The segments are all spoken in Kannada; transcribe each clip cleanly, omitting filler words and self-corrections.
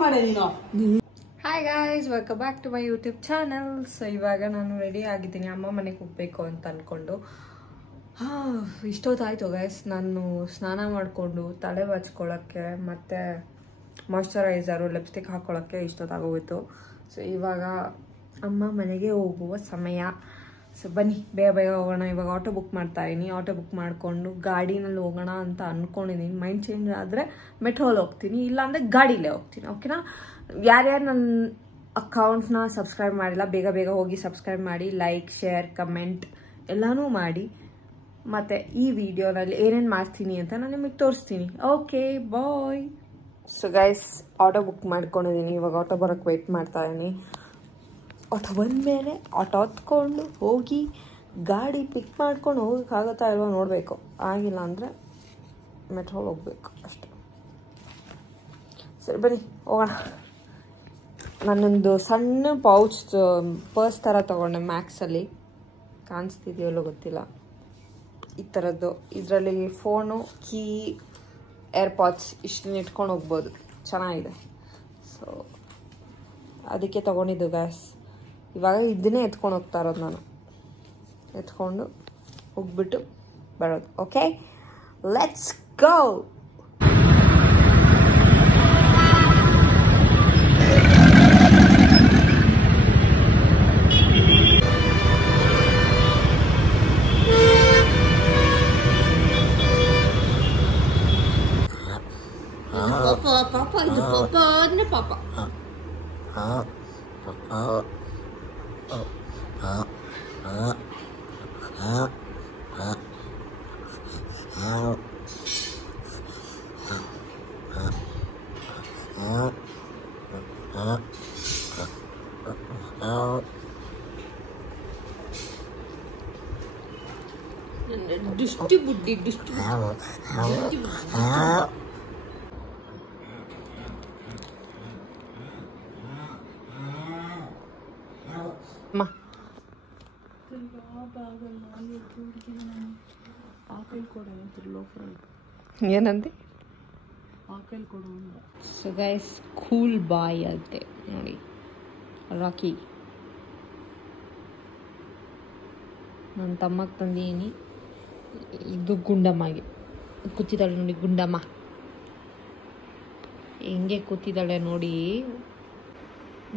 Hi guys, welcome back to my YouTube channel. So ಇವಾಗ ನಾನು ರೆಡಿ ಆಗಿದ್ದೀನಿ ಅಮ್ಮ ಮನೆಗೆ ಹೋಗ್ಬೇಕು ಅಂತ ಅಂದ್ಕೊಂಡು. ಇಷ್ಟೊತ್ತಾಯ್ತು ಗೈಸ್. ನಾನು ಸ್ನಾನ ಮಾಡಿಕೊಂಡು ತಲೆ ಹಚ್ಕೊಳ್ಳೋಕ್ಕೆ ಮತ್ತು ಮಾಯ್ಶ್ಚರೈಸರು ಲಿಪ್ಸ್ಟಿಕ್ ಹಾಕ್ಕೊಳ್ಳೋಕ್ಕೆ ಇಷ್ಟೊತ್ತಾಗೋಗಿತ್ತು. ಸೊ ಇವಾಗ ಅಮ್ಮ ಮನೆಗೆ ಹೋಗುವ ಸಮಯ. ಸೊ ಬನ್ನಿ ಬೇಗ ಬೇಗ ಹೋಗೋಣ. ಇವಾಗ ಆಟೋ ಬುಕ್ ಮಾಡ್ತಾ ಇದ್ದೀನಿ. ಆಟೋ ಬುಕ್ ಮಾಡಿಕೊಂಡು ಗಾಡಿನಲ್ಲಿ ಹೋಗೋಣ ಅಂತ ಅಂದ್ಕೊಂಡಿದ್ದೀನಿ. ಮೈಂಡ್ ಚೇಂಜ್ ಆದರೆ ಮೆಟ್ರೋಲ್ಲಿ ಹೋಗ್ತೀನಿ, ಇಲ್ಲಾಂದರೆ ಗಾಡೀಲೇ ಹೋಗ್ತೀನಿ. ಓಕೆನಾ? ಯಾರ್ಯಾರು ನನ್ನ ಅಕೌಂಟ್ನ ಸಬ್ಸ್ಕ್ರೈಬ್ ಮಾಡಿಲ್ಲ, ಬೇಗ ಬೇಗ ಹೋಗಿ ಸಬ್ಸ್ಕ್ರೈಬ್ ಮಾಡಿ, ಲೈಕ್, ಶೇರ್, ಕಮೆಂಟ್ ಎಲ್ಲನೂ ಮಾಡಿ. ಮತ್ತು ಈ ವಿಡಿಯೋನಲ್ಲಿ ಏನೇನು ಮಾಡ್ತೀನಿ ಅಂತ ನಾನು ನಿಮಗೆ ತೋರಿಸ್ತೀನಿ. ಓಕೆ, ಬಾಯ್. ಸೊ ಗೈಸ್, ಆಟೋ ಬುಕ್ ಮಾಡ್ಕೊಂಡಿದ್ದೀನಿ. ಇವಾಗ ಆಟೋ ಬರೋಕ್ಕೆ ವೆಯ್ಟ್ ಮಾಡ್ತಾ ಇದ್ದೀನಿ. ಆಟೋ ಬಂದಮೇಲೆ ಆಟೋ ಹತ್ಕೊಂಡು ಹೋಗಿ ಗಾಡಿ ಪಿಕ್ ಮಾಡ್ಕೊಂಡು ಹೋಗೋಕ್ಕಾಗತ್ತಾ ಇಲ್ವಾ ನೋಡಬೇಕು. ಆಗಿಲ್ಲ ಅಂದರೆ ಮೆಟ್ರೋಲ್ ಹೋಗ್ಬೇಕು ಅಷ್ಟೆ. ಸರಿ ಬನ್ನಿ ಹೋಗೋಣ. ನಾನೊಂದು ಸಣ್ಣ ಪೌಚ್ ಪರ್ಸ್ ಥರ ತೊಗೊಂಡೆ ಮ್ಯಾಕ್ಸಲ್ಲಿ. ಕಾಣಿಸ್ತಿದೆಯಲ್ಲೋ ಗೊತ್ತಿಲ್ಲ. ಈ ಥರದ್ದು. ಇದರಲ್ಲಿ ಫೋನು, ಕೀ, ಏರ್ಪಾಡ್ಸ್ ಇಷ್ಟನ್ನ ಇಟ್ಕೊಂಡು ಹೋಗ್ಬೋದು. ಚೆನ್ನಾಗಿದೆ. ಸೊ ಅದಕ್ಕೆ ತೊಗೊಂಡಿದ್ದು ಗ್ಯಾಸ್. ಇವಾಗ ಇದನ್ನೇ ಎತ್ಕೊಂಡು ಹೋಗ್ತಾ ಇರೋದು ನಾನು. ಎತ್ಕೊಂಡು ಹೋಗ್ಬಿಟ್ಟು ಬರೋದು. Okay, let's go. ಪಾಪ ಇದು ಪಾಪ ಅಂದ್ರೆ ಪಾಪ. ದುಷ್ಟಿ ಬುದ್ಧಿ, ದುಷ್ಟಿ ಏನಂತೆ. ಸೊ ಗೈಸ್, ಕೂಲ್ ಬಾಯ್ ಅಂತೆ ನೋಡಿ, ರಾಕಿ. ನನ್ನ ತಮ್ಮಕ್ಕೆ ತಂದೀನಿ. ಇದು ಗುಂಡಮ್ಮಗೆ ಕೂತಿದ್ದಾಳೆ ನೋಡಿ. ಗುಂಡಮ್ಮ ಹೆಂಗೆ ಕೂತಿದ್ದಾಳೆ ನೋಡಿ.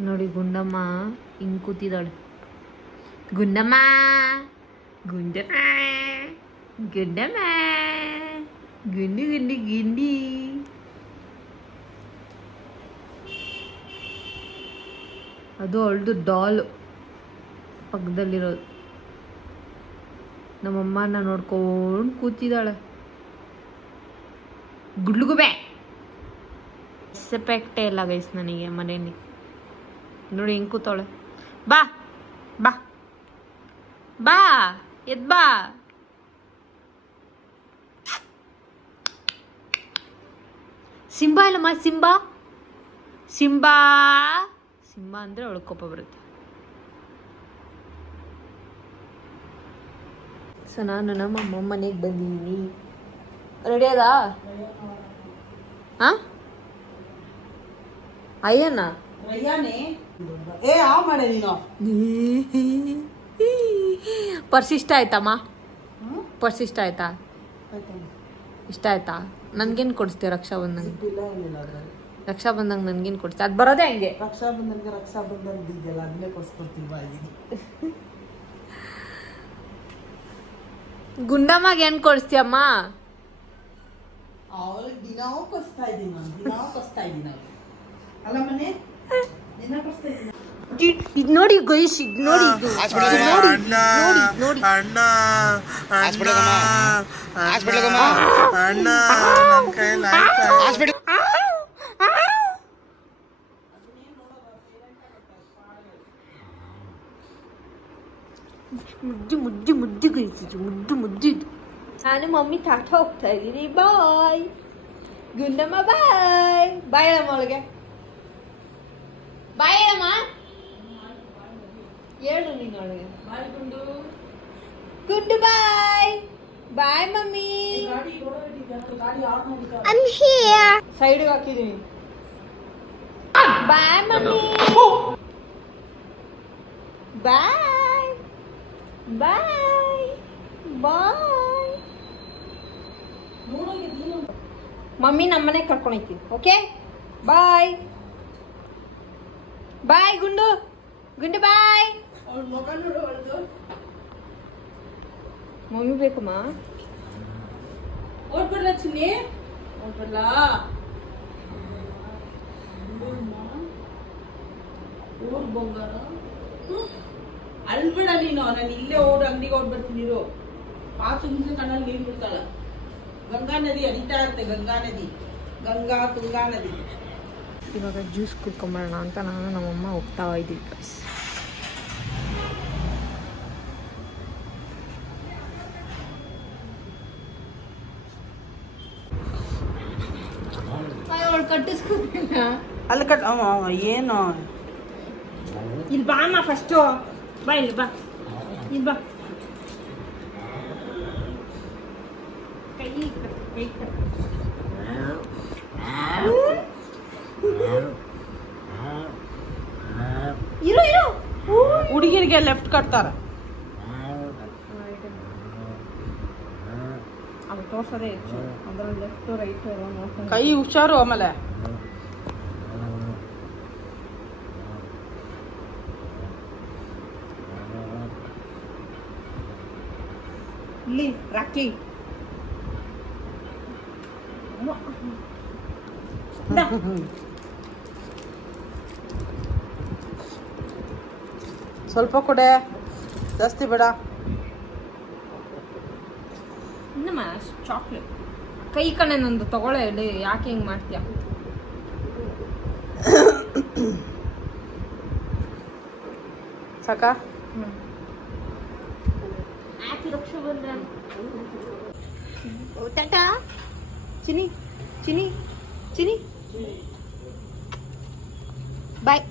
ನೋಡಿ ಗುಂಡಮ್ಮ ಹಿಂಗೆ ಕೂತಿದ್ದಾಳೆ. ಗುಂಡಮ್ಮ, ಗುಂಡಮ್ಮ, ಗುಂಡಮ್ಮ, ಗುಂಡಿ ಗುಂಡಿ ಗಿಂಡಿ. ಅದು ಅವಳದು ಡಾಲ್ ಪಕ್ಕದಲ್ಲಿರೋದು. ನಮ್ಮಮ್ಮನ ನೋಡ್ಕೊಂಡು ಕೂತಿದ್ದಾಳೆ. ಗುಡ್ಲುಗುಬೆ ಸೆಪೆಕ್ಟೇ ಇಲ್ಲ ಗೈಸ್ ನನಗೆ ಮನೇಲಿ. ನೋಡಿ ಹೆಂಗೆ ಕೂತವಳೆ. ಬಾ ಬಾ ಬಾ, ಎದ್ ಬಾ. ಸಿಂಬಾ ಇಲ್ಲಮ್ಮ, ಸಿಂಬಾ. ಸಿಂಬಾ ಸಿಂಬಾ ಅಂದ್ರೆ ಅವಳು ಕೋಪ ಬರುತ್ತೆ. ಸೊ ನಾನು ನಮ್ಮ ಅಮ್ಮ ಮನೆಗೆ ಬಂದೀನಿ. ರೆಡಿ ಅದಾ? ಅಯ್ಯನ ಪರ್ಸ್ ಇಷ್ಟ ಆಯ್ತಮ್ಮ? ಪರ್ಸ್ ಇಷ್ಟ ಆಯ್ತಾ? ಇಷ್ಟ ಆಯ್ತಾ? ನನ್ಗೇನು ಕೊಡಿಸ್ತೀಯ ರಕ್ಷಾಬಂಧನ್? ರಕ್ಷಾಬಂಧನ್ ನನ್ಗೇನು ಕೊಡಿಸ್ತೀಯ? ಅದು ಬರೋದೇ ಹಂಗೆ. ಗುಂಡಮ್ಮಗೆ ಏನು ಕೊಡಿಸ್ತೀಯಮ್ಮ? ನೋಡಿ ಗೈಸ್, ನೋಡಿ ನೋಡಿ ಮುದ್ದು ಮುದ್ದು ಮುದ್ದು ಗೈಸಿದ್ದು, ಮುದ್ದು ಮುದ್ದಿದ್ದು. ನಾನು ಮಮ್ಮಿ ತಾಟ ಹೋಗ್ತಾ ಇದ್ದೀನಿ. ಬಾಯ್ ಗುಂಡಮ್ಮ, ಬಾಯ್. ಬಾಯ್ ಹೇಳಮ್ಮ ಅವಳಿಗೆ. ಬಾಯ್ ಹೇಳಮ್ಮ. ಹೇಳು ನೀನು ಅವಳಿಗೆ. ಗುಂಡು ಬಾಯ್. ಬಾಯ್ ಮಮ್ಮಿ. I'm here. ಸೈಡ್ಗೆ ಹಾಕಿದ್ದೀನಿ. ಬಾಯ್ ಬಾಯ್ ಬಾಯ್. ಮಮ್ಮಿ ನಮ್ಮನೆ ಕರ್ಕೊಂಡೋಗ್ತೀನಿ. ಓಕೆ ಬಾಯ್ ಬಾಯ್. ಗುಂಡು ಗುಂಡು ಬಾಯ್. ಮಮ್ಮಿ ಬೇಕಮ್ಮ. ಓಡ್ಬರ್ಲ ಚಿನ್ನಿ, ಓಡ್ಬರ್ಲ. ಊರ್ ಬಂಗಾರ ಅಲ್ಬೇಡ ನೀನು. ನಾನು ಇಲ್ಲೇ ಓಡ್ ಅಂಗಡಿಗೆ ಓಡ್ಬರ್ತೀನಿ ಇರು. ಆ ಸುಮ್ಮನೆ ಕಣ್ಣಲ್ಲಿ ನೀರು ಬಿಡ್ತಾಳ. ಗಂಗಾ ನದಿ ಹರಿತಾ ಇರುತ್ತೆ. ಗಂಗಾ ನದಿ, ಗಂಗಾ ತುಂಗಾ ನದಿ. ಇವಾಗ ಜ್ಯೂಸ್ ಕುಡ್ಕೊಂಬರೋಣ ಅಂತ ನಾನು ನಮ್ಮಮ್ಮ ಹೋಗ್ತಾ ಇದ್ದೀವಿ ಗೈಸ್. ಅವಳು ಕಟ್ಟಿಸ್ಕೊತೀನ ಅಲ್ಲಿ ಕಟ್ ಏನು ಇಲ್ಲಿ ಬಾ ಅಮ್ಮ. ಫಸ್ಟು ಬಾ, ಇಲ್ಲಿ ಬಾ, ಇಲ್ಲಿ ಬಾ. ಕೈ ಕೈ ಇರು ಇರು. ಹುಡುಗಿರಿಗೆ ಲೆಫ್ಟ್ ಕಟ್ತಾರ. ಅವ್ರು ತೋರ್ಸೋದೇ ಹೆಚ್ಚು. ಅದ್ರಲ್ಲಿ ಲೆಫ್ಟು ರೈಟು ನೋಡ್ಕೊಂಡು ಕೈ ಹುಷಾರು. ಆಮೇಲೆ ಇಲ್ಲಿ ರಾಕಿ ಸ್ವಲ್ಪ ಕೊಡೆ, ಜಾಸ್ತಿ ಬೇಡ. ಇನ್ನಮ್ಮ ಚಾಕ್ಲೇಟ್. ಕೈ ಕಣೆ ನಂದು ತಗೊಳ್ಳೆ. ಹೇಳಿ ಯಾಕೆ ಹಿಂಗೆ ಮಾಡ್ತೀಯ? ಸಾಕಾ? ಟಾಟಾ ಚಿನಿ ಚಿನಿ ಚಿನಿ ಬಾಯ್.